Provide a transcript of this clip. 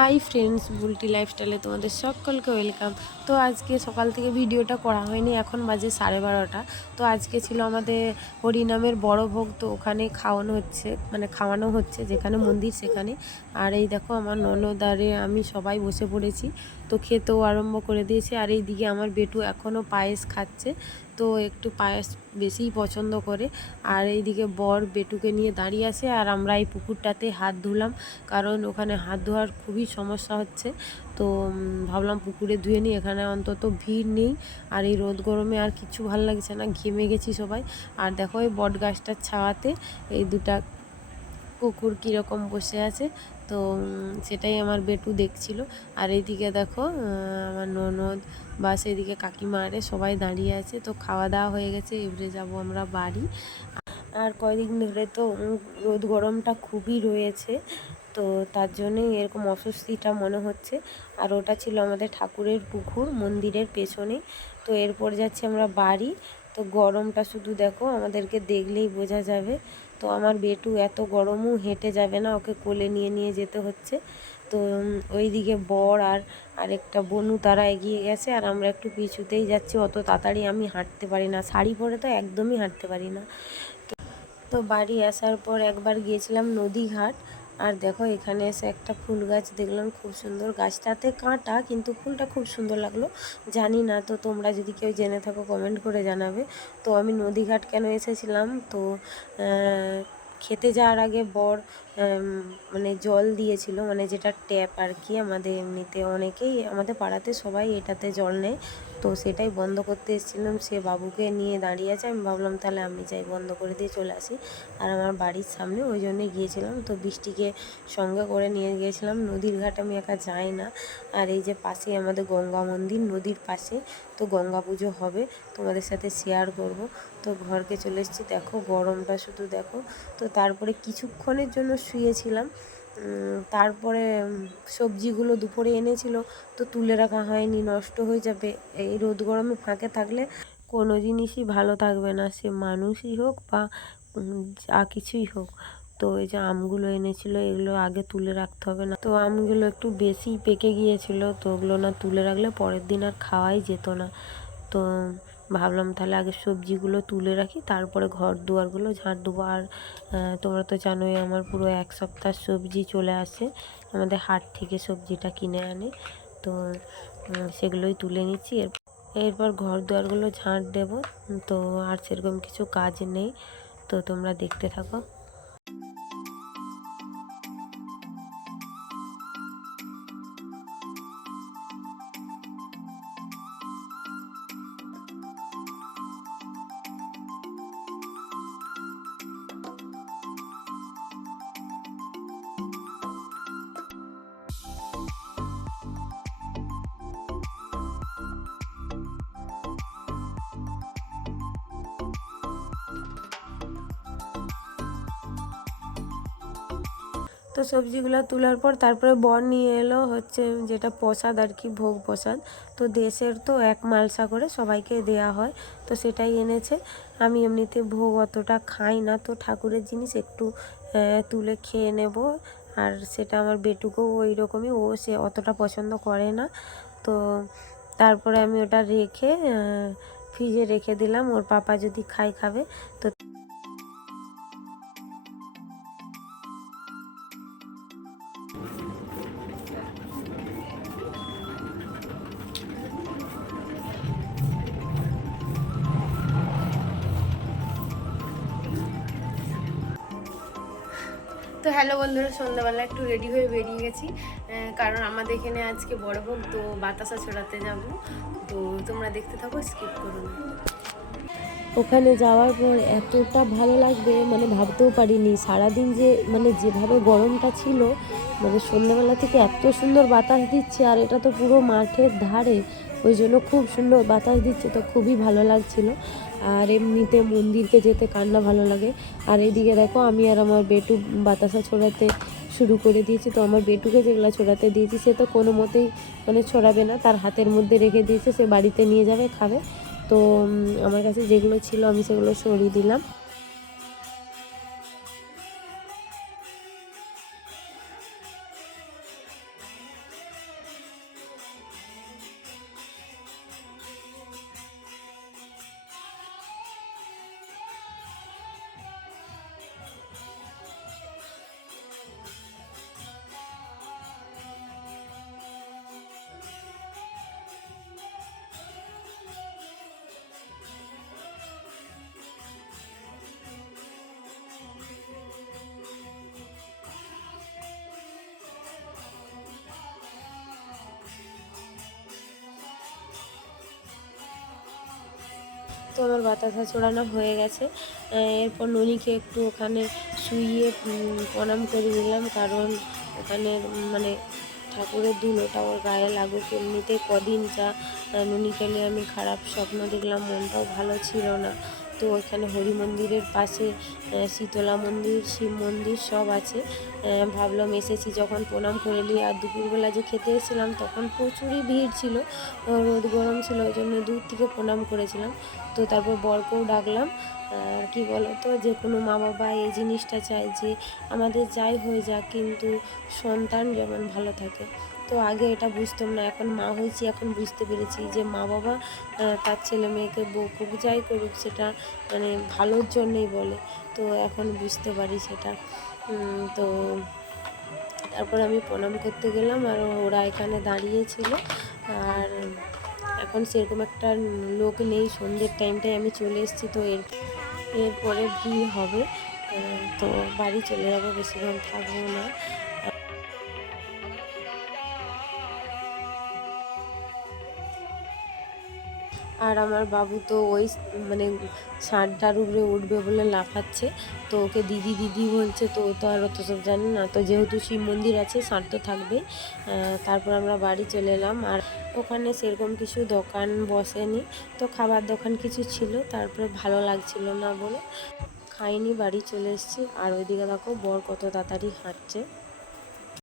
Hi friends Bulti লাইফস্টাইলে তোমাদের সকলকে ওয়েলকাম তো আজকে সকাল থেকে ভিডিওটা করা হয়নি, এখন বাজে সাড়ে বারোটা। তো আজকে ছিল আমাদের হরিনামের বড় ভোগ, তো ওখানে খাওয়ানো হচ্ছে মানে খাওয়ানো হচ্ছে যেখানে মন্দির সেখানে। আর এই দেখো আমার ননদারে আমি সবাই বসে পড়েছি। তো খেতেও আরম্ভ করে দিয়েছি, আর এইদিকে আমার বেটু এখনও পায়েস খাচ্ছে। তো একটু পায়েস বেশিই পছন্দ করে। আর এইদিকে বর বেটুকে নিয়ে দাঁড়িয়ে আছে আর আমরা এই পুকুরটাতে হাত ধুলাম। কারণ ওখানে হাত ধোয়ার খুবই সমস্যা হচ্ছে। তো ভাবলাম পুকুরে ধুয়ে নিই। এখানে অন্তত ভিড় নেই। আর এই রোদ গরমে আর কিছু ভালো লাগছে না। ঘেমে গেছি সবাই। আর দেখো এই বট গাছটার ছাওয়াতে এই দুটা কুকুর কীরকম বসে আছে। তো সেটাই আমার বেটু দেখছিল। আর এইদিকে দেখো আমার ননদ বা সেদিকে কাকিমারে সবাই দাঁড়িয়ে আছে। তো খাওয়া দাওয়া হয়ে গেছে, এবারে যাব আমরা বাড়ি। আর কয়দিন ধরে তো রোদ গরমটা খুবই রয়েছে, তো তার জন্যই এরকম অস্বস্তিটা মনে হচ্ছে। আর ওটা ছিল আমাদের ঠাকুরের পুকুর, মন্দিরের পেছনে তো এরপর যাচ্ছি আমরা বাড়ি। তো গরমটা শুধু দেখো, আমাদেরকে দেখলেই বোঝা যাবে। তো আমার বেটু এত গরমও হেঁটে যাবে না, ওকে কোলে নিয়ে নিয়ে যেতে হচ্ছে। তো ওইদিকে বর আর আরেকটা বনু, তারা এগিয়ে গেছে আর আমরা একটু পিছুতেই যাচ্ছি। অত তাড়াতাড়ি আমি হাঁটতে পারি না, শাড়ি পরে তো একদমই হাঁটতে পারি না। তো বাড়ি আসার পর একবার গিয়েছিলাম নদীঘাট। আর দেখো, এখানে এসে একটা ফুল গাছ দেখলাম, খুব সুন্দর। গাছটাতে কাঁটা, কিন্তু ফুলটা খুব সুন্দর লাগল। জানি না, তো তোমরা যদি কেউ জেনে থাকো কমেন্ট করে জানাবে। তো আমি নদীঘাট কেন এসেছিলাম? তো খেতে যাওয়ার আগে বর মানে জল দিয়েছিল মানে যেটা ট্যাপ আর কি আমাদের এমনিতে অনেকেই, আমাদের পাড়াতে সবাই এটাতে জল নেয়। তো সেটাই বন্ধ করতে এসেছিলাম। সে বাবুকে নিয়ে দাঁড়িয়ে আছে। আমি ভাবলাম, তাহলে আমি যাই, বন্ধ করে দিয়ে চলে আসি। আর আমার বাড়ির সামনে ওই জন্যে গিয়েছিলাম। তো বৃষ্টিকে সঙ্গে করে নিয়ে গিয়েছিলাম। নদীর ঘাট আমি একা যাই না। আর এই যে পাশেই আমাদের গঙ্গা মন্দির, নদীর পাশে, তো গঙ্গা পুজো হবে। তোমাদের সাথে শেয়ার করব। তো ঘরকে চলে এসেছি। দেখো গরমটা শুধু দেখো। তো তারপরে কিছুক্ষণের জন্য শুয়েছিলাম। তারপরে সবজিগুলো দুপুরে এনেছিল, তো তুলে রাখা হয়নি, নষ্ট হয়ে যাবে। এই রোদ গরমে ফাঁকে থাকলে কোনো জিনিসই ভালো থাকবে না, সে মানুষই হোক বা যা কিছুই হোক। তো এই যে আমগুলো এনেছিল, এগুলো আগে তুলে রাখতে হবে না। তো আমগুলো একটু বেশি পেকে গিয়েছিল, তো ওগুলো না তুলে রাখলে পরের দিন আর খাওয়াই যেত না। তো ভাবলাম তাহলে আগে সবজিগুলো তুলে রাখি, তারপরে ঘর দুয়ারগুলো ঝাঁট দেবো। আর তোমরা তো জানোই আমার পুরো এক সপ্তাহ সবজি চলে আসে, আমাদের হাট থেকে সবজিটা কিনে আনে। তো সেগুলোই তুলে নিচ্ছি। এরপর ঘর দুয়ারগুলো ঝাঁট দেবো। তো, আর সেরকম কিছু কাজ নেই। তো, তোমরা দেখতে থাকো। তো সবজিগুলো তোলার পর তারপরে বর নিয়ে এলো হচ্ছে যেটা প্রসাদ আর কি, ভোগ প্রসাদ। তো দেশের তো এক মালসা করে সবাইকে দেয়া হয়, তো সেটাই এনেছে। আমি এমনিতে ভোগ অতটা খাই না, তো ঠাকুরের জিনিস একটু তুলে খেয়ে নেব। আর সেটা আমার বেটুকেও ওই রকমই ও সে অতটা পছন্দ করে না। তো তারপরে আমি ওটা রেখে ফ্রিজে রেখে দিলাম, ওর পাপা যদি খাই খাবে, তো তো হ্যালো বন্ধুরা, সন্ধ্যাবেলা একটু রেডি হয়ে বেরিয়ে গেছি। কারণ আমাদের এখানে আজকে বড় হোক তো বাতাসা ছড়াতে যাব। তো তোমরা দেখতে থাকো স্কিপ করো না। ওখানে যাওয়ার পর এতটা ভালো লাগবে মানে ভাবতেও পারিনি। সারাদিন যে মানে যেভাবে গরমটা ছিল মানে সন্ধ্যাবেলা থেকে এত সুন্দর বাতাস দিচ্ছে, আর এটা তো পুরো মাঠের ধারে। ওই জন্য খুব সুন্দর বাতাস দিচ্ছে, তো খুবই ভালো লাগছিল। আর এমনিতে মন্দিরকে যেতে কান্না ভালো লাগে। আর এইদিকে দেখো, আমি আর আমার বেটু বাতাসা ছড়াতে শুরু করে দিয়েছি। তো আমার বেটুকে যেগুলো ছড়াতে দিয়েছি, সে তো কোনো মতেই মানে ছড়াবে না। তার হাতের মধ্যে রেখে দিয়েছে, সে বাড়িতে নিয়ে যাবে, খাবে। তো আমার কাছে যেগুলো ছিল, আমি সেগুলো সরিয়ে দিলাম। তো আমার বাতাসা চড়ানো হয়ে গেছে। এরপর ননিকে একটু ওখানে শুইয়ে প্রণাম করে নিলাম। কারণ ওখানে মানে ঠাকুরের ধুলোটা ওর গায়ে লাগুক। এমনিতে কদিন যা নুনি নিয়ে আমি খারাপ স্বপ্ন দেখলাম, মনটাও ভালো ছিল না। তো ওখানে হরি মন্দিরের পাশে শীতলা মন্দির, শিব মন্দির সব আছে। ভাবলাম এসেছি যখন প্রণাম করে নিই। আর দুপুরবেলা যে খেতে এসেছিলাম তখন প্রচুরই ভিড় ছিল রোদ গরম ছিল, ওই জন্য দূর থেকে প্রণাম করেছিলাম। তো তারপর বরকেও ডাকলাম। আর কি বলো তো যে কোনো মা বাবা এই জিনিসটা চায় যে আমাদের যাই হয়ে যাক, কিন্তু সন্তান যেমন ভালো থাকে। তো আগে এটা বুঝতাম না। এখন মা হয়েছি, এখন বুঝতে পেরেছি যে মা বাবা তার ছেলে মেয়েকে বকুক যাই করুক সেটা মানে ভালোর জন্যই বলে। তো এখন বুঝতে পারি সেটা। তো তারপর আমি প্রণাম করতে গেলাম আর ওরা এখানে দাঁড়িয়েছিল। আর এখন সেরকম একটা লোক নেই, সন্ধ্যের টাইমটায় আমি চলে এসেছি, তো এর, এরপরে ভিড় হবে। তো বাড়ি চলে যাব, বেশিক্ষণ থাকব না। আর আমার বাবু তো ওই মানে ষাঁড়টার উপরে উঠবে বলে লাফাচ্ছে। তো ওকে দিদি দিদি বলছে, তো ও তো আর অত সব জানে না। তো যেহেতু শিব মন্দির আছে ষাঁড় তো থাকবেই। তারপর আমরা বাড়ি চলে এলাম। আর ওখানে সেরকম কিছু দোকান বসেনি। তো খাবার দোকান কিছু ছিল, তারপরে ভালো লাগছিল না বলে খাইনি, বাড়ি চলে এসেছি। আর ওইদিকে দেখো বর কত তাড়াতাড়ি হাঁটছে।